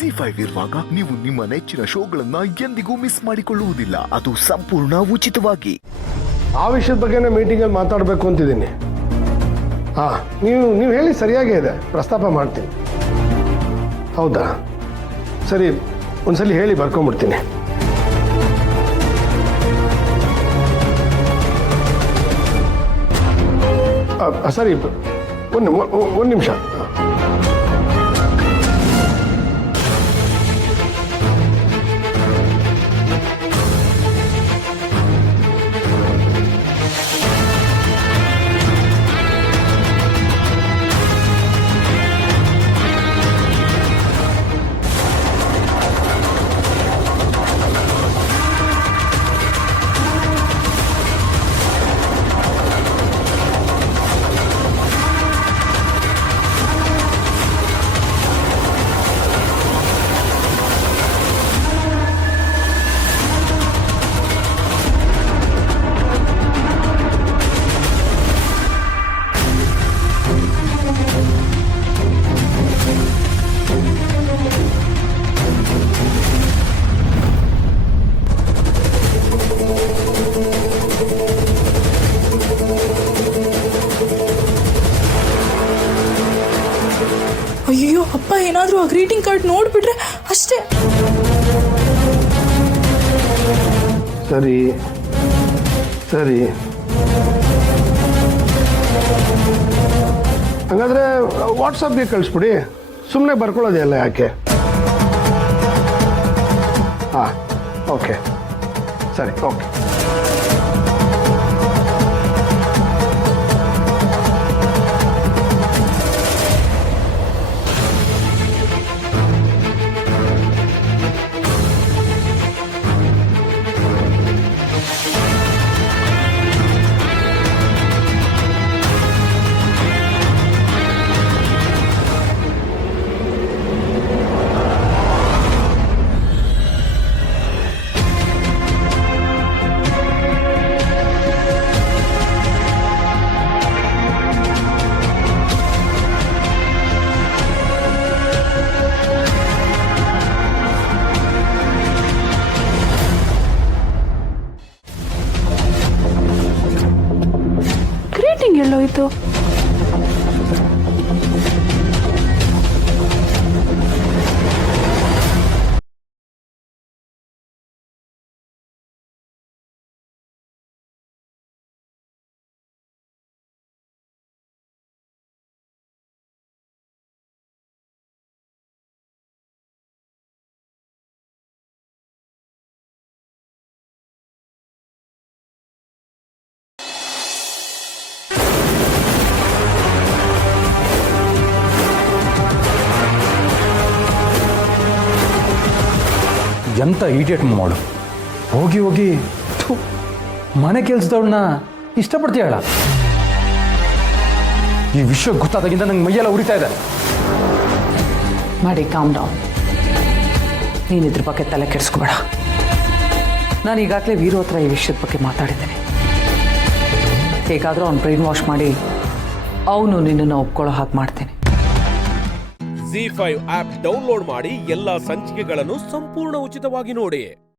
ZEE5 ಇರುವಾಗ ನೀವು ನಿಮ್ಮ ನೆಚ್ಚಿನ ಶೋಗಳನ್ನ ಎಂದಿಗೂ ಮಿಸ್ ಮಾಡಿಕೊಳ್ಳುವುದಿಲ್ಲ. ಅದು ಸಂಪೂರ್ಣ ಉಚಿತವಾಗಿ. ಆ ವಿಷಯದ ಬಗ್ಗೆನೇ ಮೀಟಿಂಗಲ್ಲಿ ಮಾತಾಡಬೇಕು ಅಂತಿದ್ದೀನಿ. ನೀವು ಹೇಳಿ ಸರಿಯಾಗೇ ಇದೆ, ಪ್ರಸ್ತಾಪ ಮಾಡ್ತೀನಿ. ಹೌದಾ, ಸರಿ, ಒಂದ್ಸಲಿ ಹೇಳಿ ಬರ್ಕೊಂಬಿಡ್ತೀನಿ. ಸರಿ, ಒಂದು ನಿಮಿಷ. ಅಯ್ಯೋ ಅಪ್ಪ ಏನಾದರೂ ಆ ಗ್ರೀಟಿಂಗ್ ಕಾರ್ಡ್ ನೋಡ್ಬಿಟ್ರೆ ಅಷ್ಟೇ. ಸರಿ ಸರಿ, ಹಾಗಾದ್ರೆ ವಾಟ್ಸಪ್ಗೆ ಕಳಿಸ್ಬಿಡಿ, ಸುಮ್ಮನೆ ಬರ್ಕೊಳ್ಳೋದೇ ಅಲ್ಲ ಯಾಕೆ? ಓಕೆ, ಸರಿ, ಓಕೆ. ಎಲ್ಲೋಯ್ತು? ಎಂಥ ಇಡಿಯಟ್ ಮಾಡು. ಹೋಗಿ ಹೋಗಿ ಮನೆ ಕೆಲಸದವ್ರನ್ನ ಇಷ್ಟಪಡ್ತೀಯಲ್ಲ. ಈ ವಿಷಯ ಗೊತ್ತಾದಾಗಿಂದ ನಂಗೆ ಮೈಯೆಲ್ಲ ಉರಿತಾ ಇದೆ. ಮಾಡಿ ಕಾಮ್ ಡೌನ್. ನೀನು ಇದ್ರ ಬಗ್ಗೆ ತಲೆ ಕೆಡಿಸ್ಕೋಬೇಡ. ನಾನು ಈಗಾಗಲೇ ವೀರು ಹತ್ರ ಈ ವಿಷಯದ ಬಗ್ಗೆ ಮಾತಾಡಿದ್ದೇನೆ. ಹೇಗಾದರೂ ಅವ್ನು ಬ್ರೈನ್ ವಾಶ್ ಮಾಡಿ ಅವನು ನಿನ್ನನ್ನು ಒಪ್ಕೊಳ್ಳೋ ಹಾಗೆ ಮಾಡ್ತೇನೆ. ZEE5 ಆಪ್ ಡೌನ್ಲೋಡ್ ಮಾಡಿ ಎಲ್ಲಾ ಸಂಚಿಕೆಗಳನ್ನು ಸಂಪೂರ್ಣ ಉಚಿತವಾಗಿ ನೋಡಿ.